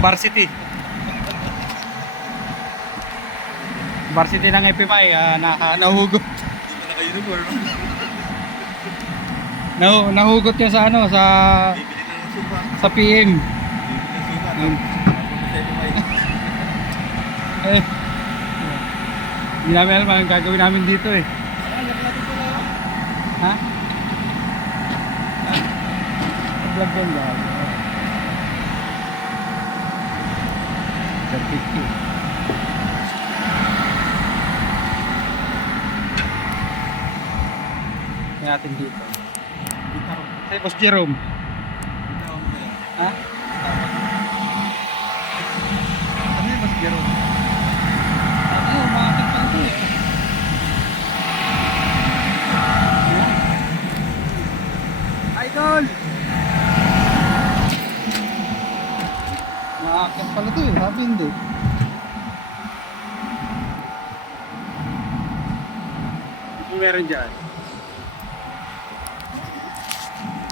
Varsity. Varsity ng FMI, nahugot. Naka-uniform. Nahugot niya sa ano, Bibili na ng suka. sa PM. Bibili ng suka. Tapos sa FMI. Eh. Hindi namin alam ang gagawin namin dito eh. Ha? Vlog yan guys. 50. Natin dito. Sa Boss Jerome. Ha? Ano yung mas garo? Ano, umakit pa ito eh. Idol! Umakit pala ito eh, sabi hindi. Meron dyan.